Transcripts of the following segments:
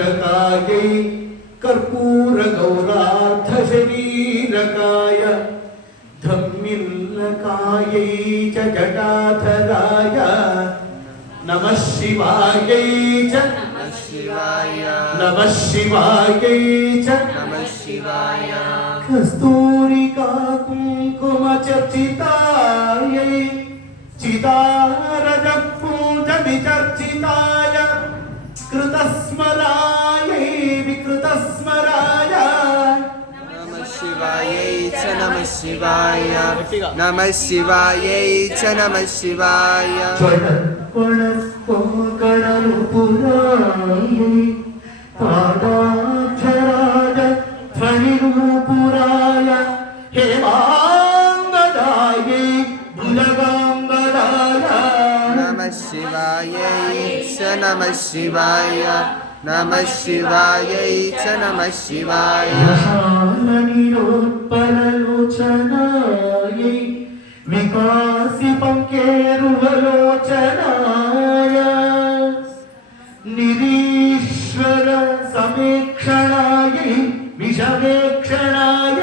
कीटकायै कर्पूरगौरार्धशरीरकाय धम्मिल्लकायै च जटाधराय नमः शिवायै च नमः शिवायै च कस्तूरिका कुङ्कुम चर्चितायै चितारजपुञ्ज विचर्चिताय कृतस्मरायै विकृतस्मराय नमः शिवायै च नमः शिवाय नमः शिवायै च नमः शिवाय पादाक्षराय ध्वनिरूपुराय हेमाङ्गदायै भुजगाङ्गदाय नमः शिवायै च नमः शिवाय नमः शिवायै च नमः शिवाय शालनिरोत्पललोचनायै विकासिपङ्केरुहलोचनाय निरीश्वर समेक्षणायै विषमेक्षणाय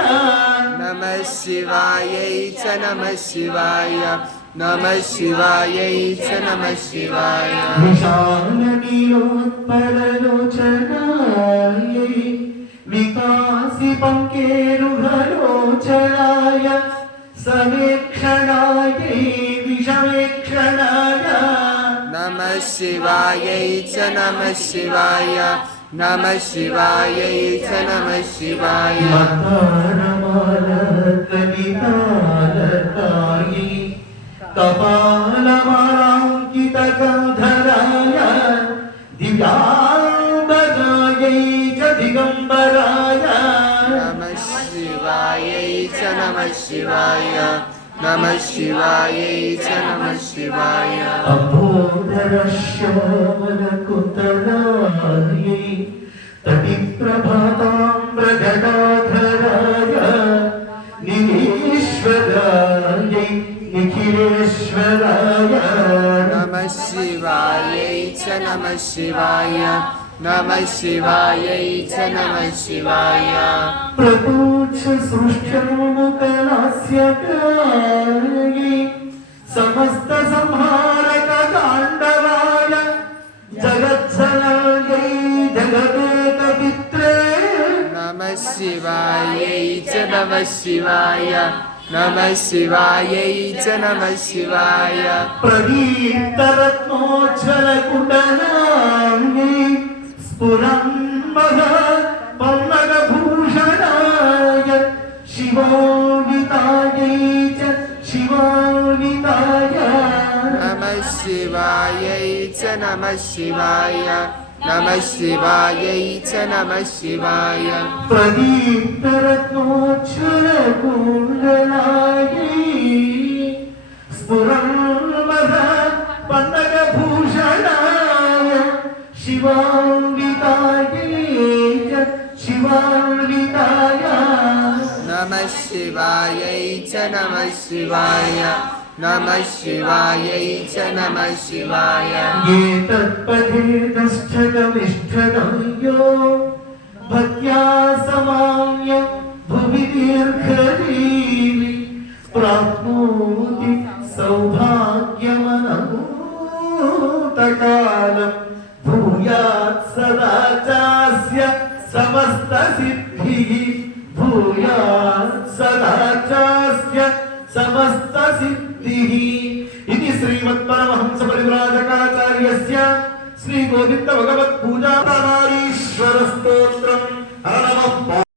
नमः शिवायै च नमः शिवाय नमः शिवायै च नमः शिवाय विशालनीलोत्पललोचनायै विकासिपङ्केरुहलोचनाय समेक्षणायै विषमेक्षणाय नमः शिवायै च नमः शिवाय नमः शिवायै च नमः शिवाय मकरमालकलितालकायै कपालमालाङ्कितगन्धराय दिव्याम्बरायै च दिगम्बराय नमः शिवायै च नमः शिवाय नमः शिवायै च नमः शिवाय अम्भोधरश्यामलकुतलायै तटिप्रभाताम्रजटाधराय निरीश्वरायै निखिलेश्वराय नमः शिवायै च नमः शिवाय नमः शिवायै च नमः शिवाय प्रपूज्य सृष्ट्योमुखलास्यकायै समस्तसंहारकताण्डवाय जगत्सनायै जगदेकपित्रे नमः शिवायै च नमः शिवाय नमः शिवायै च नमः शिवाय प्रदीप्तरत्नोज्ज्वलकुण्डलायै स्फुरन्मः पल्लवभूषणाय शिवोदितायै च शिवादिताय नमः शिवायै च नमः शिवाय नमः शिवायै च नमः शिवाय प्रदीप्तरत्नोज्ज्वलकुण्डलायै स्फुरन्मः पल्लवभूषणाय शिवादितायै च शिवादिताय नमः शिवायै च नमः शिवाय नमः शिवायै च नमः शिवाय एतत्पठेतश्चकमिष्ठतं यो भक्त्या समाम्य भुवि दीर्घजीवी प्राप्नोति सौभाग्यमनन्तकालं भूयात् सदा चास्य समस्तसिद्धिः भूयात् सदा चास्य समस्तसिद्धिः इति श्रीमत्परमहंस परिव्राजकाचार्यस्य श्री गोविंद भगवत् पूजा ईश्वर स्तोत्रम्।